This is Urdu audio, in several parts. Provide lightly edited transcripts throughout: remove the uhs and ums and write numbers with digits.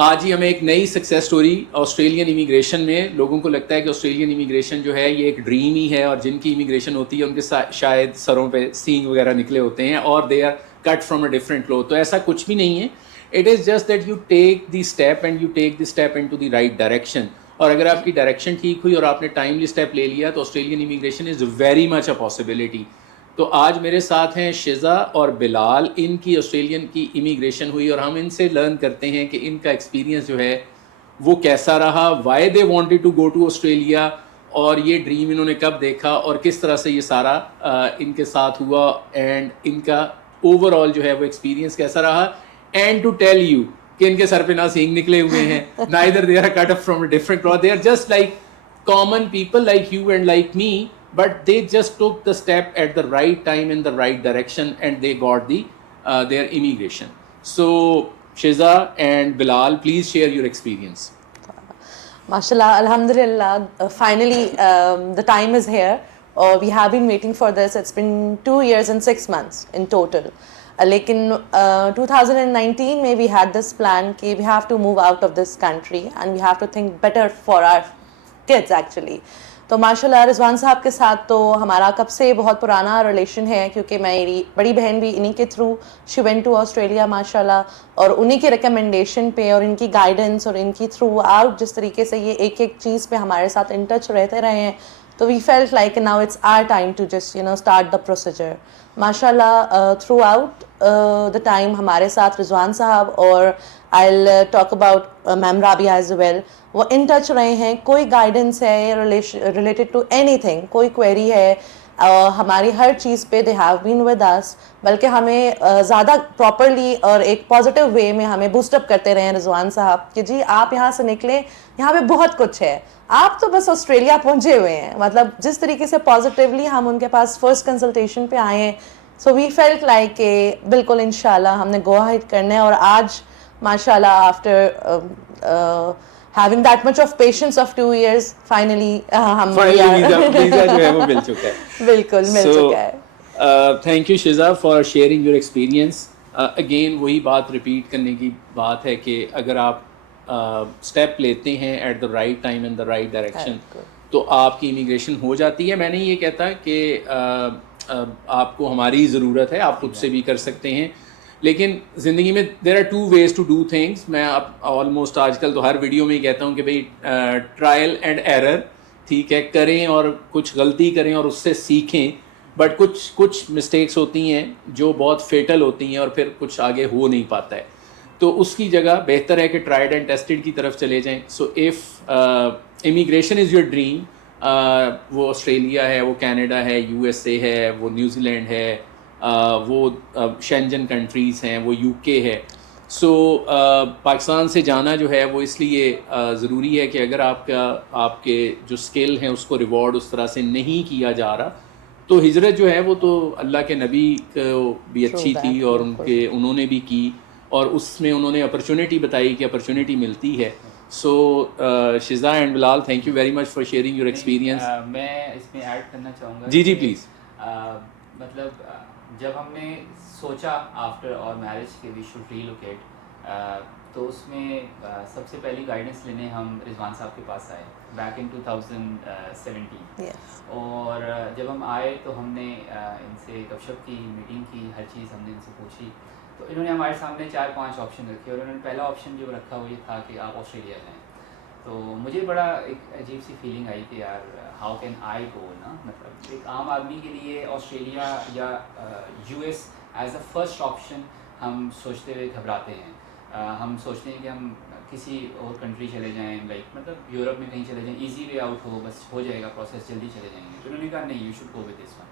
آج ہی ہمیں ایک نئی سکسیس سٹوری آسٹریلین امیگریشن میں. لوگوں کو لگتا ہے کہ آسٹریلین امیگریشن جو ہے یہ ایک ڈریم ہی ہے, اور جن کی امیگریشن ہوتی ہے ان کے شاید سروں پہ سینگ وغیرہ نکلے ہوتے ہیں, اور they are cut from a different cloth. تو ایسا کچھ بھی نہیں ہے. It is just that you take the step and you take the step into the right direction. اور اگر آپ کی ڈائریکشن ٹھیک ہوئی اور آپ نے ٹائملی اسٹیپ لے لیا تو Australian immigration is very much a possibility. تو آج میرے ساتھ ہیں شزا اور بلال. ان کی آسٹریلین کی امیگریشن ہوئی اور ہم ان سے لرن کرتے ہیں کہ ان کا ایکسپیرینس جو ہے وہ کیسا رہا, why they wanted to go to Australia, اور یہ ڈریم انہوں نے کب دیکھا اور کس طرح سے یہ سارا ان کے ساتھ ہوا, اینڈ ان کا اوور آل جو ہے وہ ایکسپیرینس کیسا رہا. اینڈ ٹو ٹیل یو کہ ان کے سر پہ نہ سینگ نکلے ہوئے ہیں, neither they are cut off from a different cloth, they are just like common people like you and like me, but they just took the step at the right time in the right direction and they got the their immigration. So Shiza and Bilal, please share your experience. MashaAllah, Alhamdulillah, finally the time is here. We have been waiting for this. It's been 2 years and 6 months in total. Lekin 2019 mein we had this plan ki we have to move out of this country and we have to think better for our kids actually. تو ماشاء اللہ رضوان صاحب کے ساتھ تو ہمارا کب سے بہت پرانا ریلیشن ہے, کیونکہ میری بڑی بہن بھی انہی کے through she went to Australia ماشاء اللہ, اور انہی کے ریکمنڈیشن پہ اور ان کی گائیڈنس اور ان کی تھرو آؤٹ جس طریقے سے یہ ایک ایک چیز پہ ہمارے ساتھ ان ٹچ رہتے رہے ہیں, تو we felt like now it's our time to just start the procedure. ماشاء اللہ تھرو آؤٹ دا ٹائم ہمارے ساتھ رضوان صاحب اور I'll talk about ma'am Rabia as well, وہ ان ٹچ رہے ہیں. کوئی گائیڈنس ہے ریلیٹڈ ٹو اینی تھنگ, کوئی کوئری ہے, ہماری ہر چیز پہ they have been with us, بلکہ ہمیں زیادہ پراپرلی اور ایک پازیٹیو وے میں ہمیں بوسٹ اپ کرتے رہے ہیں رضوان صاحب کہ جی آپ یہاں سے نکلیں, یہاں پہ بہت کچھ ہے, آپ تو بس آسٹریلیا پہنچے ہوئے ہیں. مطلب جس طریقے سے پازیٹیولی ہم ان کے پاس فرسٹ کنسلٹیشن پہ آئے ہیں, سو وی فیلٹ لائک کہ بالکل انشاءاللہ ہم نے گو اہیڈ کرنا ہے. اور آج ماشاء اللہ after having that much of patience of 2 years finally ہم ویزا جو ہے وہ مل چکا ہے. بالکل مل چکا ہے. Thank you Shiza for sharing your experience. Again وہی بات ریپیٹ کرنے کی بات ہے کہ اگر آپ اسٹیپ لیتے ہیں at the right time in the right direction تو آپ کی امیگریشن ہو جاتی ہے. میں نہیں یہ کہتا کہ آپ کو ہماری ضرورت ہے, آپ خود سے بھی کر سکتے ہیں, لیکن زندگی میں there are 2 ways to do things. میں آلموسٹ آج کل تو ہر ویڈیو میں ہی کہتا ہوں کہ بھائی ٹرائل اینڈ ایرر, ٹھیک ہے, کریں اور کچھ غلطی کریں اور اس سے سیکھیں, بٹ کچھ مسٹیکس ہوتی ہیں جو بہت فیٹل ہوتی ہیں اور پھر کچھ آگے ہو نہیں پاتا ہے. تو اس کی جگہ بہتر ہے کہ ٹرائڈ اینڈ ٹیسٹڈ کی طرف چلے جائیں. So if immigration is your dream, وہ آسٹریلیا ہے, وہ کینیڈا ہے, USA ہے, وہ نیوزی لینڈ ہے, وہ شینجن کنٹریز ہیں, وہ UK ہے. سو پاکستان سے جانا جو ہے وہ اس لیے ضروری ہے کہ اگر آپ کے جو اسکل ہیں اس کو ریوارڈ اس طرح سے نہیں کیا جا رہا تو ہجرت جو ہے وہ تو اللہ کے نبی کو بھی اچھی تھی اور انہوں نے بھی کی, اور اس میں انہوں نے اپرچونیٹی بتائی کہ اپرچونیٹی ملتی ہے. So Shiza and Bilal, thank you very much for sharing your experience. میں اس میں ایڈ کرنا چاہوں گا. جی پلیز. مطلب جب ہم نے سوچا آفٹر اور میرج کہ وی شوڈ ری لوکیٹ, تو اس میں سب سے پہلی گائیڈنس لینے ہم رضوان صاحب کے پاس آئے بیک ان 2017. اور جب ہم آئے تو ہم نے ان سے گپ شپ کی, میٹنگ کی, ہر چیز ہم نے ان سے پوچھی. تو انہوں نے ہمارے سامنے 4-5 آپشن رکھے, اور انہوں نے پہلا آپشن جو رکھا وہ یہ تھا کہ آپ آسٹریلیا جائیں. تو مجھے بڑا ایک عجیب سی فیلنگ آئی کہ یار ہاؤ کین آئی گو نا. مطلب ایک عام آدمی کے لیے آسٹریلیا یا US as a first option ہم سوچتے ہوئے گھبراتے ہیں. ہم سوچتے ہیں کہ ہم کسی اور کنٹری چلے جائیں, لائک مطلب یورپ میں کہیں چلے جائیں, ایزی وے آؤٹ ہو, بس ہو جائے گا پروسیس, جلدی چلے جائیں گے. تو انہوں نے کہا نہیں, you should go with this one.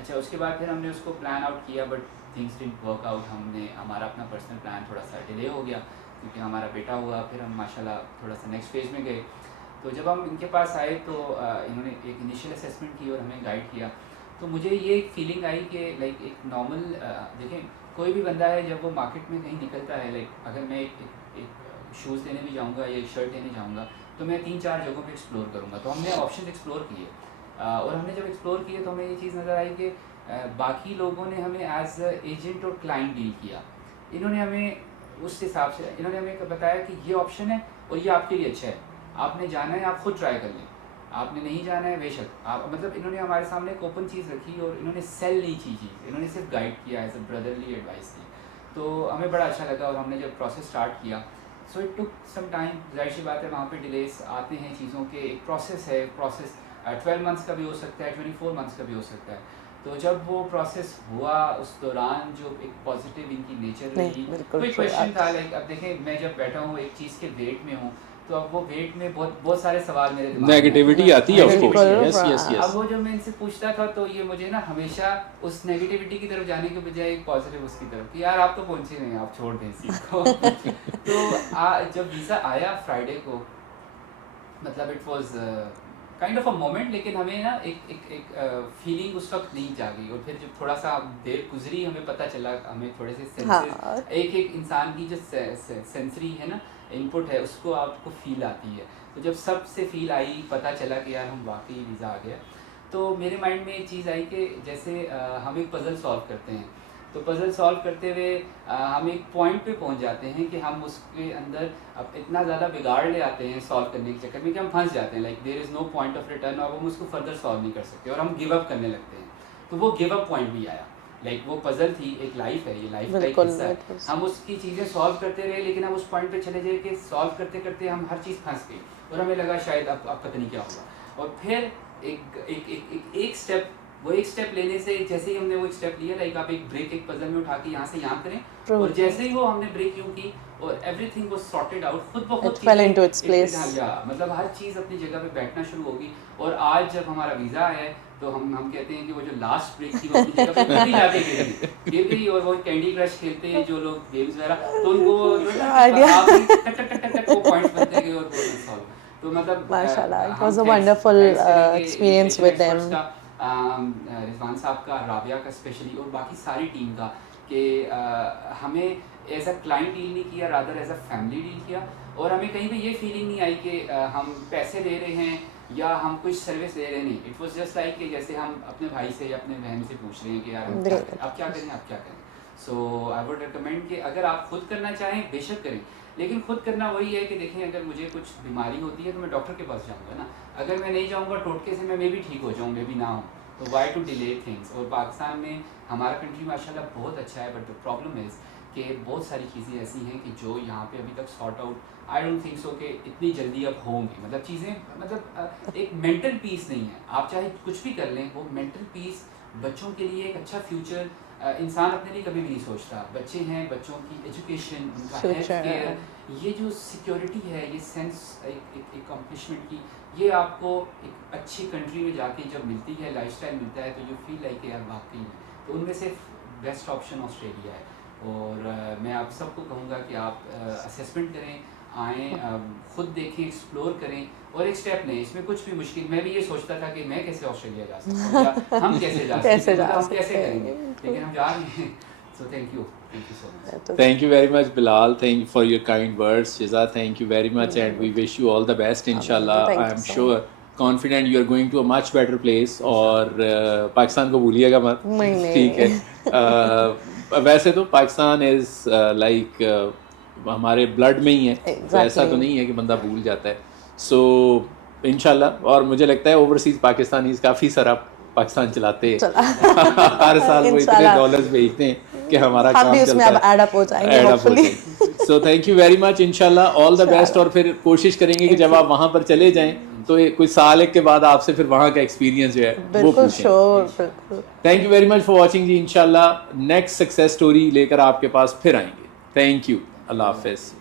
اچھا, اس کے بعد پھر ہم نے اس کو پلان آؤٹ کیا, but things didn't work out. ہمارا اپنا پرسنل پلان تھوڑا سا ڈیلے ہو گیا کیونکہ ہمارا بیٹا ہوا. پھر ہم ماشاء اللہ تھوڑا سا نیکسٹ فیز میں گئے. تو جب ہم ان کے پاس آئے تو انہوں نے ایک انیشیل اسیسمنٹ کی اور ہمیں گائیڈ کیا. تو مجھے یہ ایک فیلنگ آئی کہ لائک ایک نارمل, دیکھیں کوئی بھی بندہ ہے جب وہ مارکیٹ میں کہیں نکلتا ہے, لائک اگر میں ایک شوز لینے بھی جاؤں گا یا ایک شرٹ لینے جاؤں گا تو میں 3-4 جگہوں پہ ایکسپلور کروں گا. تو ہم نے آپشنز ایکسپلور کیے, اور ہم نے جب ایکسپلور کیے تو ہمیں یہ چیز نظر آئی کہ باقی لوگوں نے ہمیں ایز اے ایجنٹ اور کلائنٹ ڈیل کیا. انہوں نے ہمیں اس حساب سے انہوں نے ہمیں بتایا کہ یہ آپشن ہے اور یہ آپ کے لیے اچھا ہے, آپ نے جانا ہے آپ خود ٹرائی کر لیں, آپ نے نہیں جانا ہے بے شک آپ, مطلب انہوں نے ہمارے سامنے ایک اوپن چیز رکھی اور انہوں نے سیل نہیں کی چیز, انہوں نے صرف گائڈ کیا, ایز اے بردرلی ایڈوائس کی. تو ہمیں بڑا اچھا لگا اور ہم نے جب پروسیس اسٹارٹ کیا so it took some time, ظاہر سی بات ہے وہاں پہ ڈیلیز آتے ہیں چیزوں کے, ایک پروسیس ہے, پروسیس 12 منتھس کا بھی ہو سکتا ہے, 24 منتھس کا بھی ہو سکتا ہے. تو جب وہ پروسیس ہوا اس دوران جو ایک پازیٹیو ان کی نیچر رہی, کوئی کویشچن تھا لائک اب دیکھیں میں جب بیٹھا ہوں ایک چیز کے ویٹ میں ہوں تو اب وہ ویٹ میں بہت سارے سوال میرے دماغ میں نیگیٹیوٹی آتی ہے, آف کورس, یس یس یس. اب وہ جو میں ان سے پوچھتا تھا تو یہ مجھے نا ہمیشہ اس نیگیٹیوٹی کی طرف جانے کے بجائے ایک پازیٹیو اس کی طرف کہ یار آپ تو پہنچے نہیں, آپ چھوڑ دیں اسی کو. تو جب ویزا آیا فرائیڈے کو, مطلب it was kind of a moment, لیکن ہمیں نا ایک فیلنگ اس وقت نہیں جاگی, اور پھر جب تھوڑا سا دیر گزری ہمیں پتہ چلا, ہمیں تھوڑے سے سینسز, ایک انسان کی جو سینسری ہے نا ان پٹ ہے اس کو آپ کو فیل آتی ہے. تو جب سب سے فیل آئی, پتہ چلا کہ یار ہم واقعی ویزا آ گیا, تو میرے مائنڈ میں ایک چیز آئی کہ جیسے ہم ایک پزل سالو کرتے ہیں, تو پزل سالو کرتے ہوئے ہم ایک پوائنٹ پہ پہنچ جاتے ہیں کہ ہم اس کے اندر اب اتنا زیادہ بگاڑ لے آتے ہیں سالو کرنے کے چکر میں کہ ہم پھنس جاتے ہیں, like there is no point of return, اور ہم اس کو فردر سالو نہیں کر سکتے اور ہم گیو اپ کرنے لگتے ہیں. تو وہ گیو اپ پوائنٹ بھی آیا, لائک وہ پزل تھی, ایک لائف ہے, یہ لائف کا ایک حصہ ہے, ہم اس کی چیزیں سالو کرتے رہے لیکن ہم اس پوائنٹ پہ چلے جائے کہ سالو کرتے کرتے ہم ہر چیز پھنس گئی اور ہمیں لگا شاید اب پتہ نہیں کیا ہوگا. اور پھر ایک اسٹیپ, وہ ایک اسٹیپ لینے سے جیسے ہی ہم نے وہ ایک اسٹیپ لیا, لائک آپ ایک بریک ایک پزل میں اٹھا کے یہاں سے یہاں کریں, اور جیسے ہی وہ ہم نے بریک یوں کی اور every thing was sorted out, خود بخود مطلب ہر چیز اپنی جگہ پہ بیٹھنا شروع ہوگی. اور آج جب ہمارا ویزا آیا ہے تو ہم کہتے ہیں کہ وہ جو لاسٹ بریک تھی وہ اپنی جگہ پہ جا کے گر گئی, اور وہ کینڈی کرش کھیلتے ہیں جو لوگ گیمز وغیرہ, تو ان کو وہ پوائنٹس بنتے گئے اور وہ سالو. تو مطلب ماشاءاللہ it was a wonderful experience with them, Rizwan صاحب کا, رابعہ کا اسپیشلی, اور باقی ساری ٹیم کا, کہ ہمیں ایز اے کلائنٹ ڈیل نہیں کیا, rather as a family deal کیا, اور ہمیں کہیں پہ یہ فیلنگ نہیں آئی کہ ہم پیسے دے رہے ہیں یا ہم کچھ سروس دے رہے ہیں, نہیں, اٹ واز جسٹ لائک کہ جیسے ہم اپنے بھائی سے یا اپنے بہن سے پوچھ رہے ہیں کہ یار آپ کیا کریں, آپ کیا کریں. سو آئی ووڈ ریکمینڈ کہ اگر آپ خود کرنا چاہیں بے شک کریں, لیکن خود کرنا وہی ہے کہ دیکھیں اگر مجھے کچھ بیماری ہوتی ہے تو میں ڈاکٹر کے پاس جاؤں گا نا, اگر میں نہیں جاؤں گا ٹوٹکے سے میں بھی ٹھیک ہو جاؤں, میں بھی نہ ہوں, تو وائی ٹو ڈیلے تھنگس. اور پاکستان میں ہمارا کنٹری ماشاء اللہ بہت اچھا ہے, بٹ دا پرابلم از کہ بہت ساری چیزیں ایسی ہیں کہ جو یہاں پہ ابھی تک sort out, I don't think so کہ اتنی جلدی اب ہوں گی. مطلب چیزیں, مطلب ایک مینٹل پیس نہیں ہے, آپ چاہے کچھ بھی کر لیں, وہ مینٹل پیس, بچوں کے لیے ایک اچھا فیوچر, انسان اپنے لیے کبھی بھی نہیں سوچتا, بچے ہیں, بچوں کی ایجوکیشن, ان کا ہیلتھ کیئر, یہ جو سیکیورٹی ہے, یہ سینس ایک اکمپلشمنٹ کی, یہ آپ کو ایک اچھی کنٹری میں جا کے جب ملتی ہے, لائف اسٹائل ملتا ہے, تو یو فیل لائک یار واقعی. تو ان میں سے بیسٹ آپشن آسٹریلیا ہے, اور میں آپ سب کو کہوں گا کہ آپ اسیسمنٹ کریں, آئیں, خود دیکھیں, ایکسپلور کریں, اور ایک اسٹیپ لیں. اس میں کچھ بھی مشکل, میں بھی یہ سوچتا تھا کہ میں کیسے آسٹریلیا جا سکتا ہوں, یا ہم کیسے جا سکتے ہیں, ہم کیسے کریں گے, لیکن ہم جا رہے ہیں. So thank you so much. Thank you very much, Bilal. Thank you for your kind words. Shiza, thank you very much, and we wish you all the best. Inshallah, I am sure, confident you are going to a much better place. اور پاکستان کو بھولیے گا مت, ٹھیک ہے. ویسے تو پاکستان از لائک ہمارے بلڈ میں ہی ہے, تو ایسا تو نہیں ہے کہ بندہ بھول جاتا ہے. سو انشاءاللہ, اور مجھے لگتا ہے اوورسیز پاکستانیز کافی سارا پاکستان چلاتے ہیں, ہر سال وہ اتنے ڈالرز بھیجتے ہیں کہ ہمارا کام چلتا ہے, ایڈ اپ ہو جائیں گے. سو تھینک یو ویری مچ, انشاءاللہ آل دا بیسٹ. اور پھر کوشش کریں گے کہ جب آپ وہاں پر چلے جائیں تو کوئی سال ایک کے بعد آپ سے پھر وہاں کا ایکسپیرینس جو ہے وہ پوچھیں. Thank you very much for watching جی. انشاءاللہ نیکسٹ سکسیس اسٹوری لے کر آپ کے پاس پھر آئیں گے. تھینک یو, اللہ حافظ.